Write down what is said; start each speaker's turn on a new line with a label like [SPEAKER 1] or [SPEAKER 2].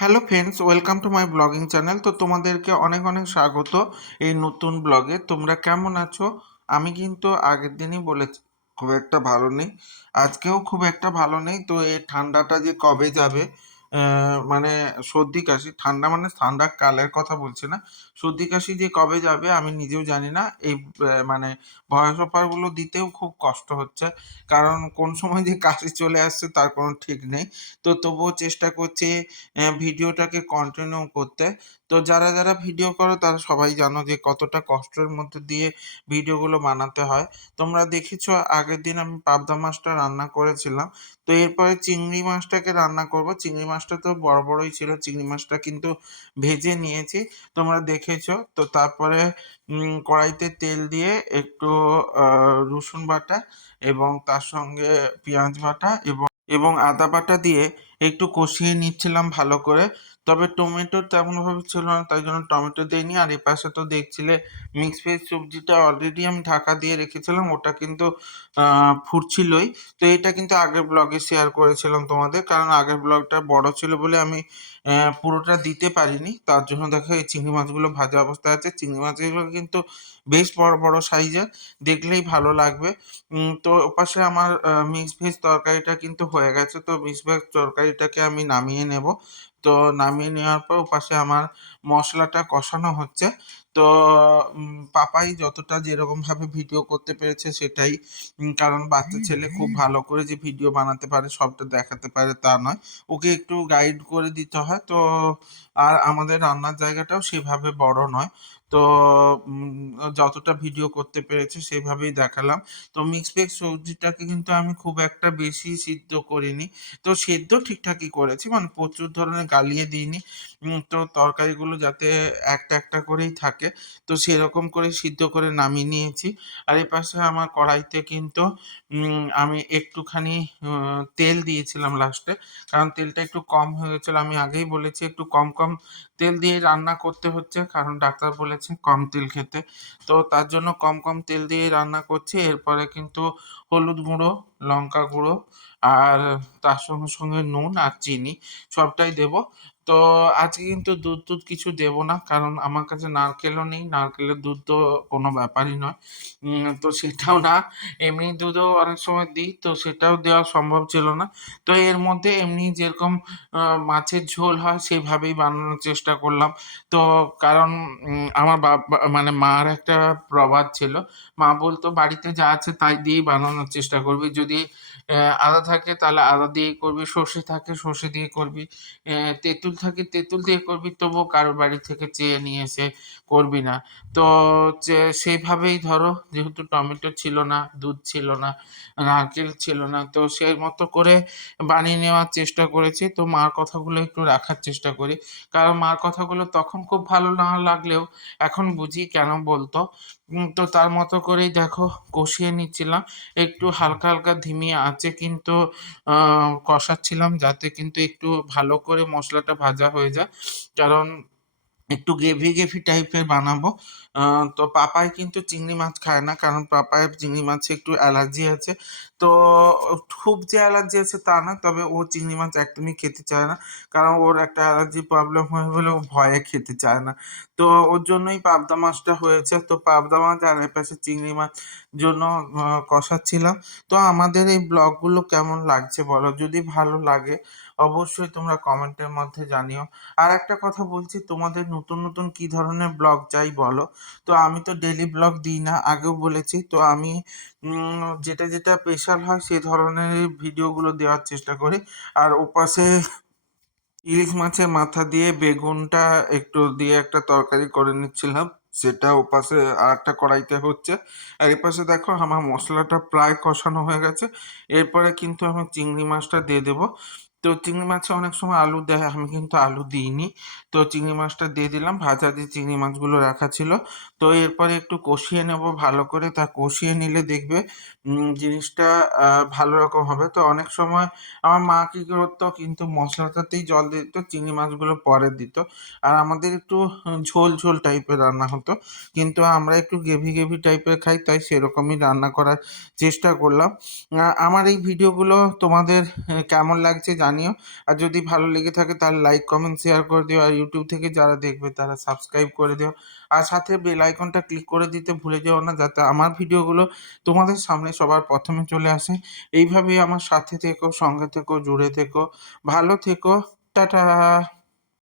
[SPEAKER 1] Hello friends, welcome to my blogging channel. তো তোমাদেরকে অনেক অনেক স্বাগত এই নতুন ব্লগে। তোমরা কেমন আছো? আমি কিন্তু আগের দিনই বলেছি, খুব একটা ভালো নেই। আজকেও খুব একটা ভালো নেই। তো এই ঠান্ডাটা যে কবে যাবে মানে সর্দি, কাশি, ঠান্ডা মানে ঠান্ডা কালের কথা বলছি না। সর্দি, কাশি যে কবে যাবে আমি নিজেও জানি না। এই মানে ভয়েস অফারগুলো দিতেও খুব কষ্ট হচ্ছে। কারণ কোন সময় যে কাশি চলে আসছে তার কোনো ঠিক নেই। তো তবুও চেষ্টা করছি ভিডিওটাকে কন্টিনিউ করতে। তো যারা যারা ভিডিও করো তারা সবাই জানো যে কতটা কষ্টের মধ্যে দিয়ে ভিডিওগুলো বানাতে হয়। তোমরা দেখেছ আগের দিন আমি পাবদা মাছটা রান্না করেছিলাম। তো এরপরে চিংড়ি মাছটাকে রান্না করব। চিংড়ি মাছটা তো বড় বড়ই ছিল, চিংড়ি মাছটা কিন্তু ভেজে নিয়েছি। তোমরা দেখেছ? তো তারপরে কড়াইতে তেল দিয়ে একটু রসুন বাটা এবং তার সঙ্গে পেঁয়াজ বাটা এবং এবং আদা বাটা দিয়ে একটু কষিয়ে নিচ্ছিলাম ভালো করে। তবে টমেটো তেমনভাবে ছিল না, তাই জন্য টমেটো দিইনি। আর এপাশে তো দেখছিলে মিক্স ভেজ সবজিটা অলরেডি আমি ঢাকা দিয়ে রেখেছিলাম, ওটা কিন্তু ফুটছিলই। তো এটা কিন্তু আগের ব্লগে শেয়ার করেছিলাম তোমাদের, কারণ আগের ব্লগটা বড় ছিল বলে আমি পুরোটা দিতে পারিনি। তার জন্য দেখো এই চিংড়ি মাছগুলো ভাজা অবস্থায় আছে। চিংড়ি মাছগুলো কিন্তু বেশ বড় বড় সাইজের। দেখলেই ভালো লাগবে। তো ওপাশে আমার মিক্স ভেজ তরকারিটা কিন্তু হয়ে গেছে। তো মিক্স ভেজ তরকারিটাকে আমি নামিয়ে নেব। তো নামিয়ে নেওয়ার পর ওপাশে আমার মশলাটা কষানো হচ্ছে। তো পাপাই যতটা যেরকমভাবে ভিডিও করতে পেরেছে সেটাই। কারণ বাচ্চা ছেলে খুব ভালো করে যে ভিডিও বানাতে পারে সবটা দেখাতে পারে তা নয়। ওকে একটু গাইড করে দিতে হয়। তো আর আমাদের রান্নার জায়গাটাও সেভাবে বড় নয়। তো যতটা ভিডিও করতে পেরেছে সেভাবেই দেখালাম। তো মিক্স ভেজ সবজিটাকে কিন্তু আমি খুব একটা বেশি সিদ্ধ করিনি। তো সেদ্ধ ঠিকঠাকই করেছি মানে প্রচুর ধরনের গালিয়ে দিইনি। তো তরকারিগুলো যাতে একটা একটা করেই থাকে, তো সেরকম করে সিদ্ধ করে নামিয়ে নিয়েছি। আর এই পাশে আমার কড়াইতে কিন্তু আমি একটুখানি তেল দিয়েছিলাম লাস্টে কারণ তেলটা একটু কম হয়ে গেছিল, আমি আগেই বলেছি একটু কম কম তেল দিয়ে রান্না করতে হচ্ছে, কারণ ডাক্তার বলেছে কম তেল খেতে। তো তার জন্য কম কম তেল দিয়ে রান্না করছি। এরপরে কিন্তু হলুদ গুঁড়ো লঙ্কা গুঁড়ো আর তার সঙ্গে সঙ্গে নুন আর চিনি সবটাই দেব। তো আজকে কিন্তু দুধ টুধ কিছু দেব না, কারণ আমার কাছে নারকেলও নেই, নারকেলের দুধ তো কোনো ব্যাপারই নয়। তো সেটাও না, এমনি দুধও অনেক সময় দিই, তো সেটাও দেওয়া সম্ভব ছিল না। তো এর মধ্যে এমনি যেরকম মাছের ঝোল হয় সেইভাবেই বানানোর চেষ্টা করলাম। তো কারণ আমার বাবা মানে মার একটা প্রবাদ ছিল, মা বলতো, বাড়িতে যা আছে তাই দিয়েই বানানোর চেষ্টা করবি, যদি আহ, আদা থাকে তাহলে আদা দিয়ে করবি সর্ষে থাকে সর্ষে দিয়ে করবি তেঁতুল থাকে তেঁতুল দিয়ে করবি তবুও কারোর বাড়ি থেকে চেয়ে নিয়ে এসে করবি না। তো সেইভাবেই ধরো যেহেতু টমেটো ছিল না দুধ ছিল না নারকেল ছিল না তো সেই মতো করে বানিয়ে নেওয়ার চেষ্টা করেছি। তো মার কথাগুলো একটু রাখার চেষ্টা করি। কারণ মার কথাগুলো তখন খুব ভালো না লাগলেও এখন বুঝি কেন বলতো। তো তার মতো করেই দেখো কষিয়ে নিচ্ছিলাম। একটু হালকা হালকা ধিমি আছে কিন্তু কষাচ্ছিলাম যাতে কিন্তু একটু ভালো করে মশলাটা ভাজা হয়ে যায়। কারণ একটু গ্রেভি গ্রেভি টাইপের বানাবো। তো পাপায় কিন্তু চিংড়ি মাছ খায় না, কারণ পাপায় চিংড়ি মাছে একটু অ্যালার্জি আছে। তো খুব যে অ্যালার্জি আছে তা না, তবে ও চিংড়ি মাছ একদমই খেতে চায় না। কারণ ওর একটা অ্যালার্জি প্রবলেম হয়ে বলে ও ভয়ে খেতে চায় না। তো ওর জন্যই পাবদা মাছটা হয়েছে। তো পাবদা মাছ আর এপাশে চিংড়ি মাছ জন্য কষাচ্ছিলাম। তো আমাদের এই ব্লগগুলো কেমন লাগছে বলো? যদি ভালো লাগে, অবশ্যই তোমরা কমেন্টের মধ্যে জানিও। আর একটা কথা বলছি, তোমাদের নতুন নতুন কি ধরনের ব্লগ চাই বলো? তো আমি তো ডেলি ব্লগ দিই না, আগেও বলেছি। তো আমি যেটা যেটা যেটা স্পেশাল হয়, সেই ধরনের ভিডিওগুলো দেওয়ার চেষ্টা করি। আর ওপাশে ইলিশ মাছের মাথা দিয়ে বেগুনটা একটু দিয়ে একটা তরকারি করে নিচ্ছিলাম। সেটা ওপাশে আর একটা কড়াইতে হচ্ছে। আর এপাশে দেখো আমার মশলাটা প্রায় কষানো হয়ে গেছে। এরপরে কিন্তু আমি চিংড়ি মাছটা দিয়ে দেবো। তো চিংড়ি মাছে অনেক সময় আলু দেয়, আমি কিন্তু আলু দিইনি। তো চিংড়ি মাছটা দিয়ে দিলাম, ভাজা যে চিংড়ি মাছগুলো রাখা ছিল। তো এরপরে একটু কষিয়ে নেব, ভালো করে তা কষিয়ে নিলে দেখবে জিনিসটা ভালো রকম হবে। তো অনেক সময় আমার মা কী করতো, কিন্তু মশলাটাতেই জল দিত, চিংড়ি মাছগুলো পরে দিত। আর আমাদের একটু ঝোল ঝোল টাইপের রান্না হতো। কিন্তু আমরা একটু গেভি গেভি টাইপের খাই, তাই সেরকমই রান্না করার চেষ্টা করলাম। আমার এই ভিডিওগুলো তোমাদের কেমন লাগছে জানি জানিও। আর যদি ভালো লেগে থাকে তাহলে লাইক কমেন্ট শেয়ার করে দিও। আর ইউটিউব থেকে যারা দেখবে তারা সাবস্ক্রাইব করে দিও। আর সাথে বেল আইকনটা ক্লিক করে দিতে ভুলে যেও না যাতে আমার ভিডিওগুলো তোমাদের সামনে সবার প্রথমে চলে আসে। এইভাবেই আমার সাথে থেকো, সঙ্গে থেকো, জুড়ে থেকো। ভালো থেকো। টাটা!